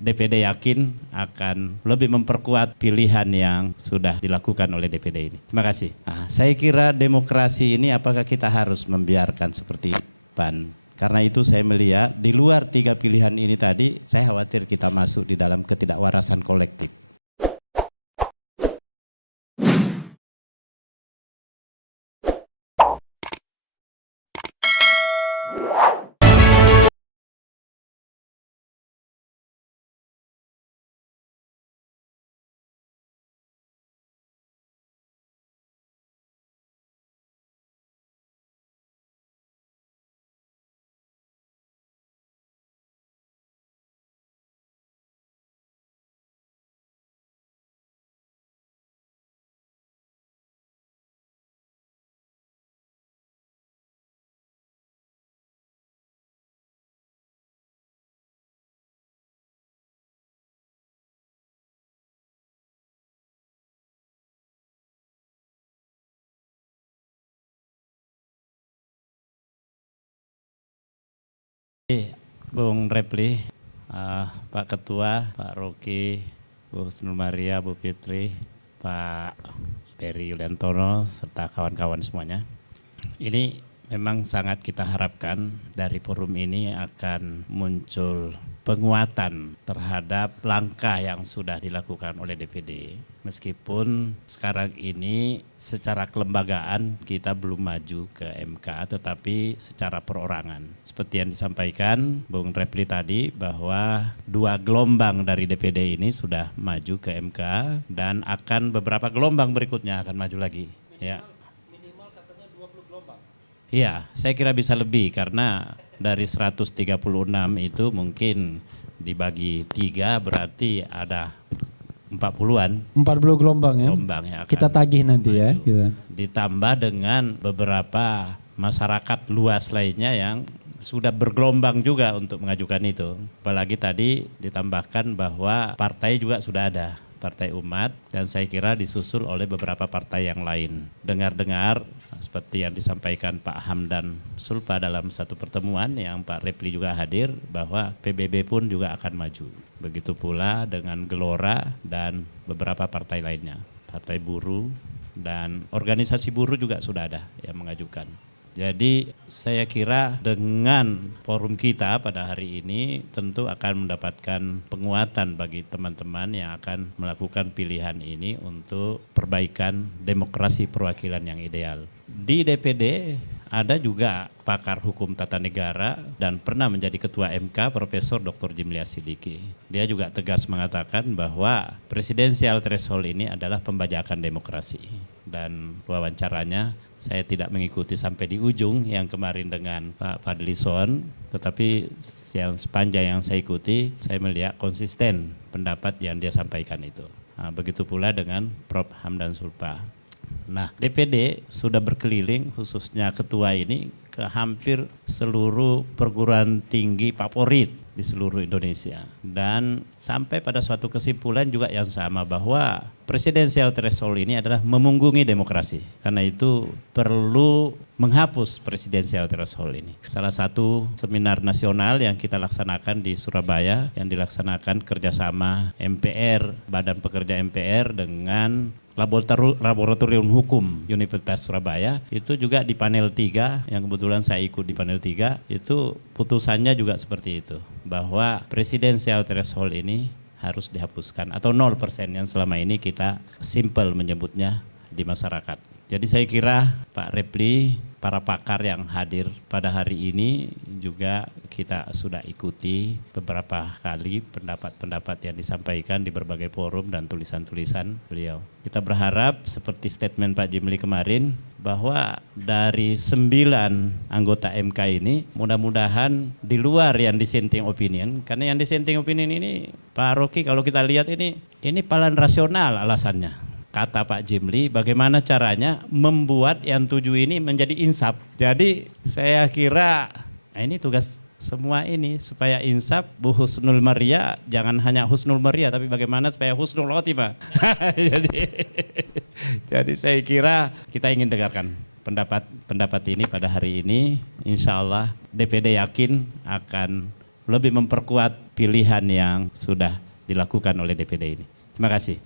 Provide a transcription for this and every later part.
DPD yakin akan lebih memperkuat pilihan yang sudah dilakukan oleh DPD ini. Terima kasih. Saya kira demokrasi ini apakah kita harus membiarkan seperti PAN? Karena itu saya melihat di luar 3 pilihan ini tadi, saya khawatir kita masuk di dalam ketidakwarasan kolektif. Bung Repli, Pak Ketua, Pak Rocky, Bu Husnul Maria, Bu Fitri, Pak Peri Yuliantono, serta kawan-kawan semuanya. Ini memang sangat kita harapkan dari forum ini akan muncul penguatan terhadap langkah yang sudah dilakukan oleh DPD. Meskipun sekarang ini secara kelembagaan kita belum maju ke MK, tetapi secara perorangan. Seperti yang disampaikan Bung Repli tadi bahwa 2 gelombang dari DPD ini sudah maju ke MK dan akan beberapa gelombang berikutnya akan maju lagi. Ya. Iya, saya kira bisa lebih karena dari 136 itu mungkin dibagi 3 berarti ada 40-an. 40 gelombang ya? Gelombang ya akan kita tagih nanti maju. Ya. Gitu. Ditambah dengan beberapa masyarakat luas lainnya yang sudah bergelombang juga untuk mengajukan itu. Apalagi tadi ditambahkan bahwa partai juga sudah ada. Partai Umat, dan saya kira disusul oleh beberapa partai yang lain. Dengar-dengar seperti yang disampaikan Pak Hamdan Sulpa dalam satu pertemuan yang Pak Repli juga hadir, bahwa PBB pun juga akan maju. Begitu pula dengan Gelora dan beberapa partai lainnya. Partai buruh dan organisasi buruh juga sudah ada yang mengajukan. Jadi saya kira dengan forum kita pada hari ini tentu akan mendapatkan penguatan bagi teman-teman yang akan melakukan pilihan ini untuk perbaikan demokrasi perwakilan yang ideal. Di DPD ada juga pakar hukum tata negara dan pernah menjadi ketua MK Profesor Dr. Jimli Asidiki. Dia juga tegas mengatakan bahwa presidensial threshold ini adalah pembajakan demokrasi. Dan wawancaranya saya tidak mengikuti sampai di ujung yang kemarin dengan Pak Fadlison, tetapi yang sepanjang yang saya ikuti, saya melihat konsisten pendapat yang dia sampaikan itu. Begitu pula dengan Prof. Hamdan Sulpa. Nah, DPD sudah berkeliling khususnya ketua ini ke hampir seluruh perguruan tinggi favorit di seluruh Indonesia. Dan sampai pada suatu kesimpulan juga yang sama bahwa presidensial threshold ini adalah memunggungi demokrasi. Karena itu perlu menghapus presidensial threshold ini. Salah satu seminar nasional yang kita laksanakan di Surabaya yang dilaksanakan kerjasama MPR, Badan Pekerja MPR dengan Laboratorium Hukum Universitas Surabaya, itu juga di panel 3 yang kebetulan saya ikut di panel 3, itu putusannya juga seperti itu, bahwa presidensial threshold ini harus dihapuskan atau 0% yang selama ini kita simple menyebutnya di masyarakat. Jadi saya kira Pak Repli, para pakar yang hadir pada hari ini juga kita sudah ikuti beberapa kali pendapat-pendapat yang disampaikan di berbagai forum dan tulisan-tulisan beliau. Kita berharap seperti statement Pak Jimli kemarin bahwa dari 9 anggota MK ini mudah-mudahan di luar yang dissenting opinion, karena yang dissenting opinion ini Pak Rocky kalau kita lihat ini paling rasional alasannya. Kata Pak Jimli, bagaimana caranya membuat yang 7 ini menjadi insaf. Jadi saya kira ini tugas semua ini supaya insaf. Bu Husnul Maria jangan hanya Husnul Maria, tapi bagaimana supaya Husnul Khotimah. jadi saya kira kita ingin dengarkan pendapat ini pada hari ini. Insya Allah DPD yakin akan lebih memperkuat pilihan yang sudah dilakukan oleh DPD ini. Terima kasih.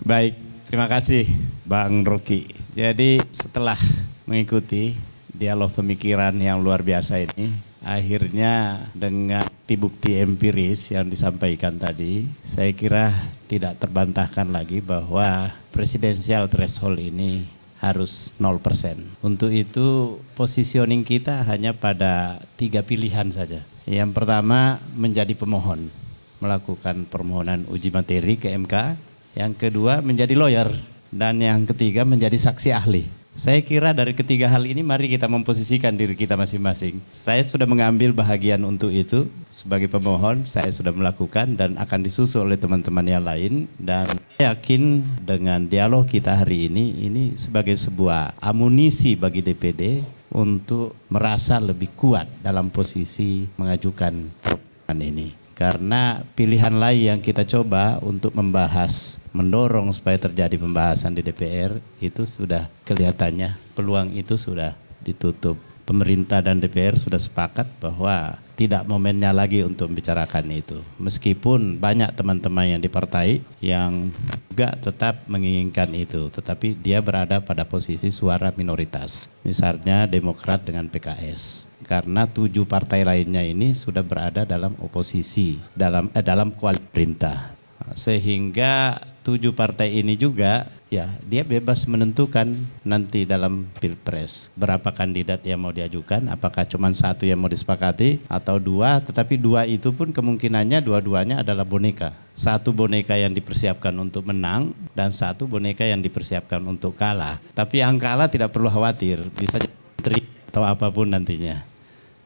Baik, terima kasih Bang Rocky. Jadi setelah mengikuti dialog pemikiran yang luar biasa ini, akhirnya dengan bukti empiris yang disampaikan tadi, saya kira tidak terbantahkan lagi bahwa presidensial threshold ini harus 0%. Untuk itu positioning kita hanya pada 3 pilihan saja. Yang pertama menjadi pemohon, melakukan permohonan uji materi ke MK. Yang kedua menjadi lawyer. Dan yang ketiga menjadi saksi ahli. Saya kira dari ketiga hal ini mari kita memposisikan diri kita masing-masing. Saya sudah mengambil bahagian untuk itu sebagai pemohon, saya sudah melakukan dan akan disusul oleh teman-teman yang lain. Dan saya yakin dengan dialog kita hari ini sebagai sebuah amunisi bagi DPD untuk merasa lebih kuat dalam posisi mengajukan permohonan ini. Karena pilihan lain yang kita coba untuk membahas, mendorong supaya terjadi pembahasan di DPR itu sudah kelihatannya peluang itu sudah ditutup. Pemerintah dan DPR sudah sepakat bahwa tidak momennya lagi untuk membicarakan itu. Meskipun banyak teman-teman yang di partai yang juga tetap menginginkan itu, tetapi dia berada pada posisi suara minoritas. Misalnya Demokrat dengan PKS. Karena 7 partai lainnya ini sudah berada dalam oposisi, dalam koalisi pemerintah. Sehingga 7 partai ini juga ya dia bebas menentukan nanti dalam Pilpres berapa kandidat yang mau diajukan, apakah cuma 1 yang mau disepakati atau 2, tetapi 2 itu pun kemungkinannya dua-duanya adalah boneka. 1 boneka yang dipersiapkan untuk menang dan 1 boneka yang dipersiapkan untuk kalah. Tapi yang kalah tidak perlu khawatir, bisa jadi menteri atau apapun nantinya.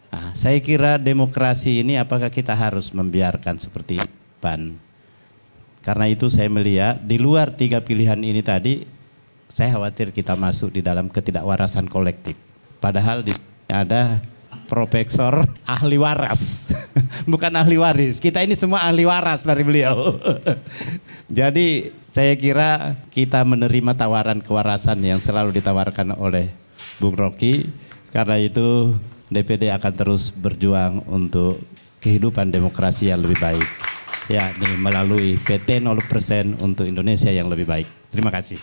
Nah, saya kira demokrasi ini apakah kita harus membiarkan seperti PAN? Karena itu saya melihat di luar 3 pilihan ini tadi, saya khawatir kita masuk di dalam ketidakwarasan kolektif. Padahal di sini ada profesor ahli waras, bukan ahli waris. Kita ini semua ahli waras dari beliau. Jadi saya kira kita menerima tawaran kewarasan yang selalu ditawarkan oleh Bung Rocky. Karena itu DPD akan terus berjuang untuk kehidupan demokrasi yang lebih baik, yakni melalui PT 0% untuk Indonesia yang lebih baik. Terima kasih.